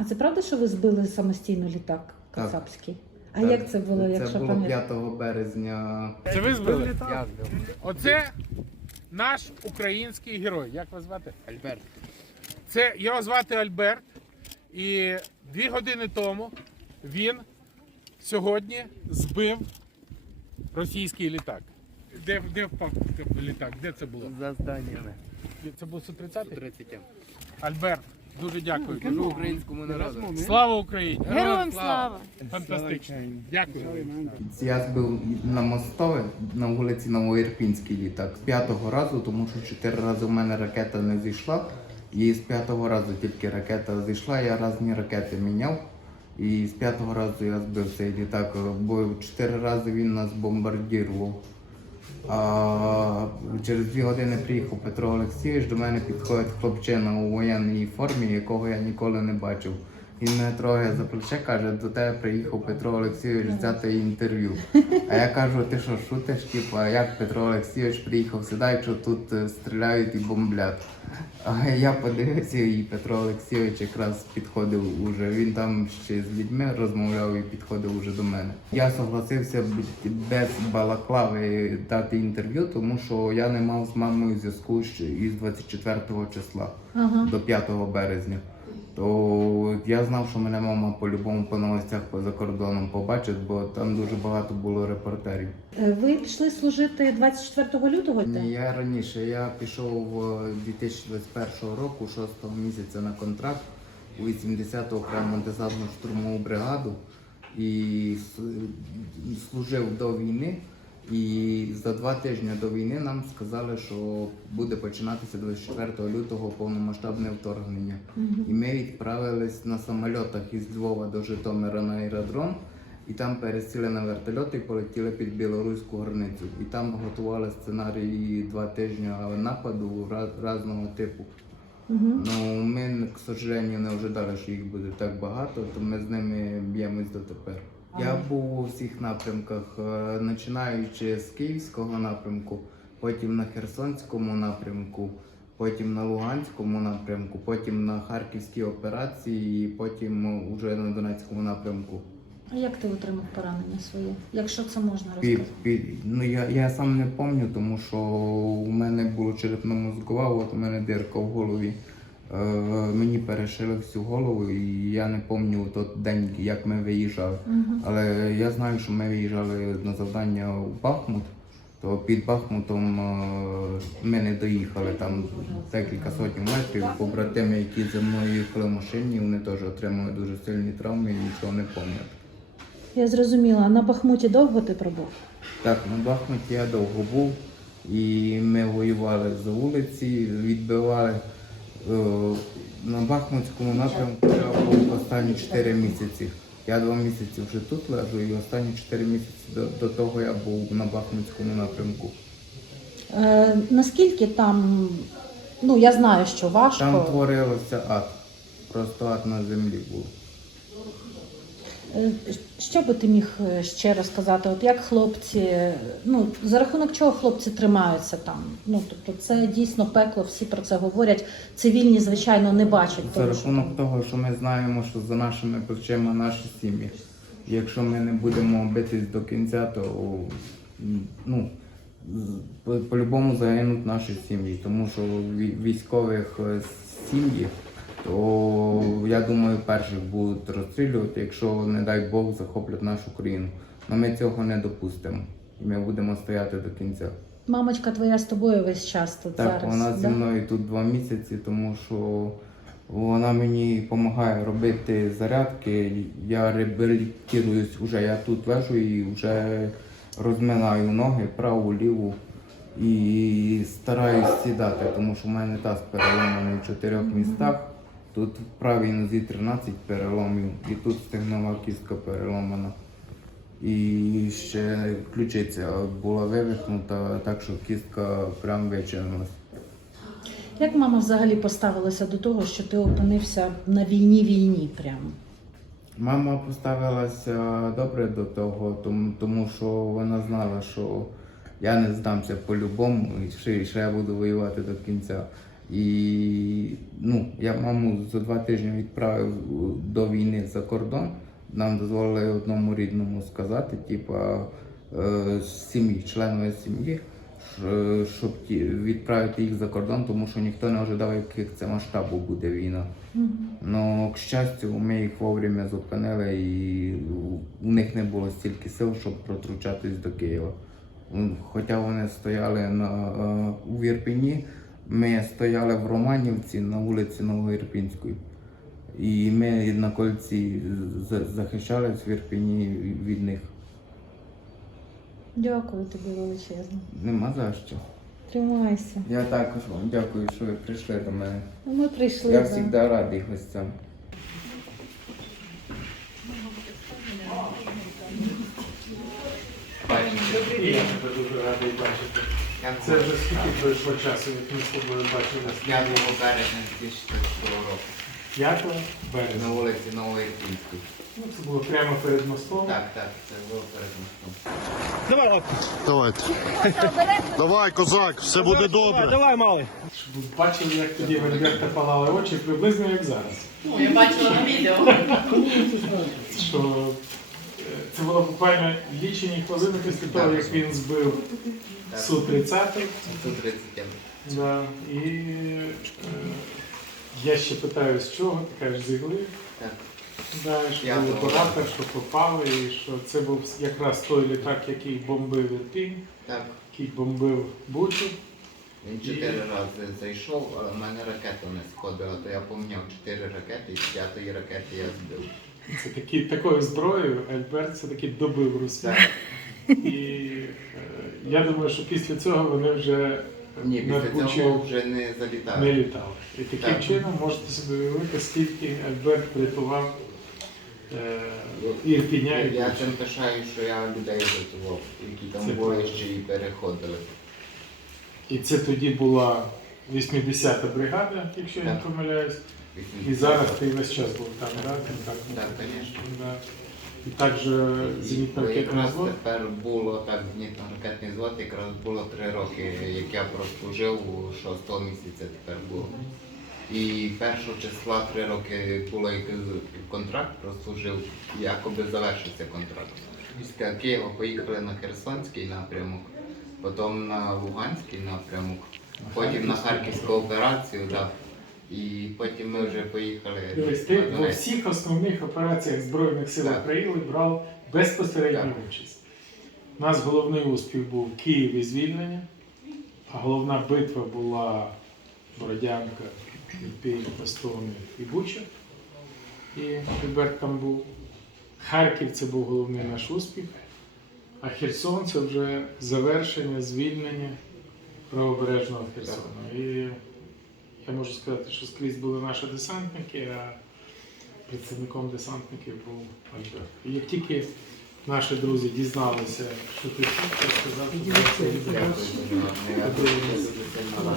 А це правда, що ви збили самостійно літак Так. кацапський? А Так. як це було, якщо Це було пам'ятаєте? 5 березня. Це ви збили? літак? Оце наш український герой. Як вас звати? Альберт. Це його звати Альберт. І дві години тому він сьогодні збив російський літак. Де, де впав літак? Де це було? За зданнями. Це був Су-30? Альберт, Дуже дякую. Кажу українському народу. Слава Україні! Героям слава! Фантастично! Дякую. Я збив на мостове на вулиці Новоірпінській літак з п'ятого разу, тому що чотири рази в мене ракета не зійшла. І з п'ятого разу тільки ракета зійшла, я разні ракети міняв. І з п'ятого разу я збив цей літак, бо чотири рази він нас бомбардував. А через дві години приїхав Петро Олексійович, до мене підходить хлопчина у воєнній формі, якого я ніколи не бачив. Він мене трохи за плече каже, до тебе приїхав Петро Олексійович взяти інтерв'ю. А я кажу, ти що шутиш? Типу, а як Петро Олексійович приїхав сюди, що тут е, стріляють і бомблять? А я подивився, і Петро Олексійович якраз підходив уже. Він там ще з людьми розмовляв і підходив уже до мене. Я согласився без балаклави дати інтерв'ю, тому що я не мав з мамою зв'язку із 24 числа ага. до 5 березня то я знав, що мене мама по-любому по новостях поза кордоном побачить, бо там дуже багато було репортерів. Е, ви пішли служити 24 лютого? Ні, я раніше я пішов 2021 е, року, 6 місяця на контракт у 80-ту окрему десантну штурмову бригаду і служив до війни. І за два тижні до війни нам сказали, що буде починатися 24 лютого повномасштабне вторгнення. І ми відправились на самольотах із Львова до Житомира на аеродром, і там пересіли на вертольоти і полетіли під білоруську границю. І там готували сценарії два тижні нападу різного типу. Ну ми к сожалению, не ожидали, що їх буде так багато, то ми з ними б'ємось дотепер. Я був у всіх напрямках, е, починаючи з київського напрямку, потім на Херсонському напрямку, потім на Луганському напрямку, потім на Харківській операції, і потім уже на Донецькому напрямку. А як ти отримав поранення своє? Якщо це можна розказати? Під, під, ну я я сам не пам'ятаю, тому що у мене було черепно мозкова, от у мене дирка в голові. Е, мені перешили всю голову, і я не пам'ятаю той день, як ми виїжджали. Uh Але я знаю, що ми виїжджали на завдання у Бахмут, то під Бахмутом е, ми не доїхали там декілька сотень метрів. Побратими, які зі мною їхали в машині, вони теж отримали дуже сильні травми і нічого не пам'ятають. Я зрозуміла, а на Бахмуті довго ти пробув? Так, на Бахмуті я довго був, і ми воювали з вулиці, відбивали. Е, на Бахмутському напрямку я був останні 4 місяці. Я два місяці вже тут лежу, і останні 4 місяці до, до того я був на Бахмутському напрямку. Е, наскільки там, ну я знаю, що важко. Там творилося ад. Просто ад на землі був. Е, що би ти міг е, ще розказати? От як хлопці, е, ну за рахунок чого хлопці тримаються там? Ну тобто, це дійсно пекло, всі про це говорять. Цивільні, звичайно, не бачать за того, рахунок що... того, що ми знаємо, що за нашими плечима наші сім'ї. Якщо ми не будемо битись до кінця, то ну по-любому загинуть наші сім'ї, тому що військових сім'ї то я думаю, перших будуть розстрілювати, якщо, не дай Бог, захоплять нашу країну. Але ми цього не допустимо. І ми будемо стояти до кінця. Мамочка твоя з тобою весь час тут так, зараз. Так, вона зі мною тут два місяці, тому що вона мені допомагає робити зарядки. Я реабілітуюсь вже. Я тут лежу і вже розминаю ноги, праву, ліву і стараюсь сідати, тому що в мене таз переломаний в чотирьох містах. Тут в правій нозі 13 переломів і тут стегнова кістка переломана. І ще ключиця була вивихнута, так що кістка прям вичинилась. Як мама взагалі поставилася до того, що ти опинився на війні війні прямо? Мама поставилася добре до того, тому, тому що вона знала, що я не здамся по-любому, і ще, ще я буду воювати до кінця. І ну, я маму за два тижні відправив е, до війни за кордон. Нам дозволили одному рідному сказати, типу, е, сім'ї, членові сім'ї, щоб відправити їх за кордон, тому що ніхто не ожидав, яких це масштабу буде війна. Ну, к щастю, ми їх вовремя зупинили, і у них не було стільки сил, щоб протручатись до Києва. Хоча вони стояли на е, у Вірпіні. Ми стояли в Романівці на вулиці Новоірпінської. І ми на кольці захищались в Ірпіні від них. Дякую тобі величезно. Нема за що. Тримайся. Я також вам дякую, що ви прийшли до мене. Ну, ми прийшли. Я завжди радий гостям. Добрий день. Я дуже радий бачити. Це вже скільки пройшло часу, як ми з тобою бачили? 5 березня 2004 року. 5 березня. На вулиці Нової Київській. Ну, це було прямо перед мостом. Так, так, це було перед мостом. Давай, лапку. Давайте. Давай, козак, все буде добре. Давай, малий. Щоб ви бачили, як тоді в палали очі, приблизно як зараз. Ну, я бачила на відео. Що це було буквально лічені хвилини після того, як він збив Су-30. Су-30. Да. І е, я ще питаю, з чого, ти кажеш, зігли. ігли. Так. Я що були думав. що попали, і що це був якраз той літак, який бомбив Ірпінь, який бомбив Бучу. він чотири рази зайшов, але в мене ракета не сходила, то я поміняв чотири ракети, і з п'ятої ракети я збив. Це такі, такою зброєю Альберт все таки добив руся. І е, я думаю, що після цього вони вже Ні, після цього вже не не літали. І таким Так. чином можете собі уявити, скільки Альберт врятував е, Ірпіня і Я чим пишаю, що я людей врятував, які там Це- бої ще й переходили. І це тоді була 80-та бригада, якщо я не помиляюсь. І зараз ти весь час був там, да? так? Так, звісно. І також зенітно ракетний якраз взвод. тепер було так зенітно ракетний звод, якраз було три роки, як я прослужив у 6 місяця тепер було. І 1 числа три роки було як контракт, прослужив, якоби завершився контракт. Після Києва поїхали на Херсонський напрямок, потім на Луганський напрямок потім на Харківську операцію, так. і потім ми вже поїхали. Дивись, ти в всіх основних операціях Збройних сил України брав безпосередню участь. У нас головний успіх був Київ і звільнення, а головна битва була Бородянка, Ірпінь, Бастовни і Буча. І Альберт там був. Харків це був головний наш успіх, а Херсон це вже завершення, звільнення правобережного Херсону. І я можу сказати, що скрізь були наші десантники, а представником десантників був Альберт. І як тільки наші друзі дізналися, що ти тут, то сказав,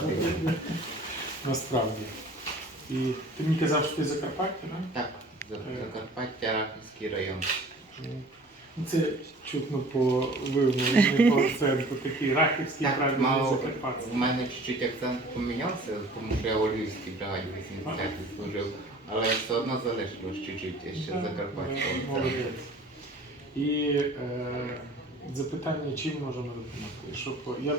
що насправді. І ти мені казав, що ти Закарпаття, так? Так, е. Закарпаття, Рахівський район. Е. Це чутно по вимовленню, по акценту, такий рахівський Так, правильний мало, закарпатський. в мене чуть-чуть акцент помінявся, тому що я у Львівській бригаді 80 служив, але все одно залишилось чуть-чуть ще Так, закарпатського. Е, молодець. І е, запитання, чим можемо допомогти? Щоб я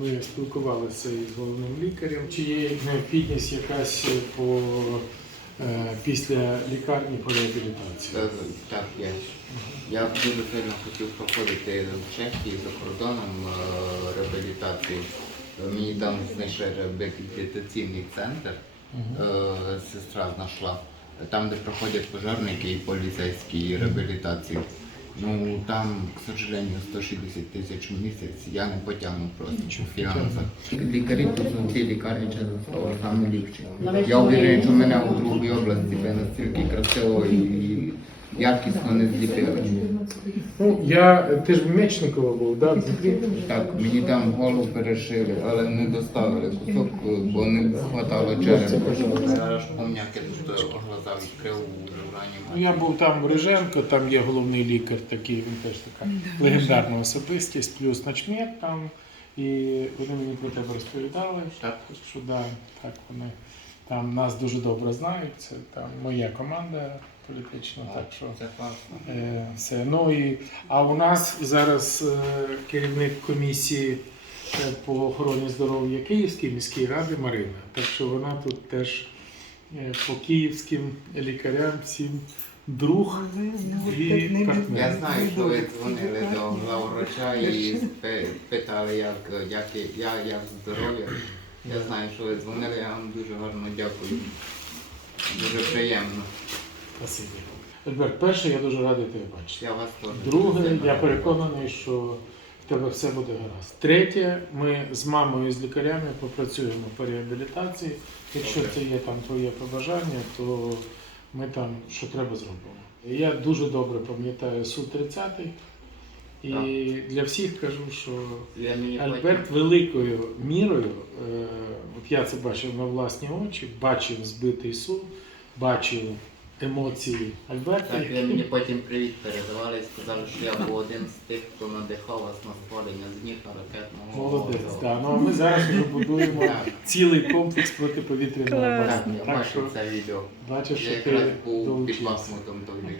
ми спілкувалися із головним лікарем, чи є необхідність якась е, по Е, після лікарні по реабілітації? Е, так, я я дуже сильно хотів проходити в Чехії за кордоном е, реабілітації. Мені там знайшли реабілітаційний центр, сестра знайшла, там, де проходять пожежники і поліцейські реабілітації. Ну там, к сожалению, 160 тисяч в місяць я не потягну просто по фінансах. Лікарі по цій лікарні чесно слово саме ліпше. Я меня що е мене у другій області настільки красиво і. якісно не зліпили. Ну, я, ти ж в Мечникова був, да? Так, мені там голову перешили, але не доставили кусок, бо не хватало черепа. Зараз помняки тут глаза відкрив у реанімації. Я був там в Риженко, там є головний лікар такий, він теж така легендарна особистість, плюс начмет там. І вони мені про тебе розповідали, так. що да, так вони там нас дуже добре знають. Це там моя команда політично. Так що е, все. Ну і а у нас зараз е, керівник комісії е, по охороні здоров'я Київської міській ради Марина. Так що вона тут теж е, по київським лікарям всім. Друг ну, ну, і Я знаю, що ви дзвонили до главврача і питали, як як, я, як здоров'я. Я знаю, що ви дзвонили, я вам дуже гарно дякую. Дуже приємно освіті. Альберт, перше, я дуже радий тебе бачити. Я вас теж. Друге, я переконаний, що в тебе все буде гаразд. Третє, ми з мамою і з лікарями попрацюємо по реабілітації. Якщо це є там твоє побажання, то ми там що треба зробимо. Я дуже добре пам'ятаю суд 30 і для всіх кажу, що Я мені Альберт великою мірою, е, от я це бачив на власні очі, бачив збитий суд, бачив емоції Альберта. Так, ви мені потім привіт передавали і сказали, що я був один з тих, хто надихав вас на створення зміг на ракетного. Молодець, так. Ну а ми зараз вже цілий комплекс протиповітряної оборони. Так, я бачу що це відео. Бачиш, я що ти був під долучився. тоді.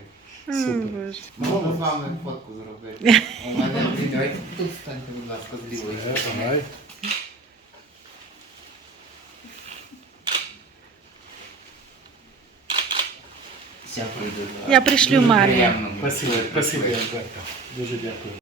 Супер. Можна з вами фотку зробити. У мене відео. Тут станьте, будь ласка, з лівої. Дякую Я пришлю мамі. Спасибо, спасибо, Дуже дякую.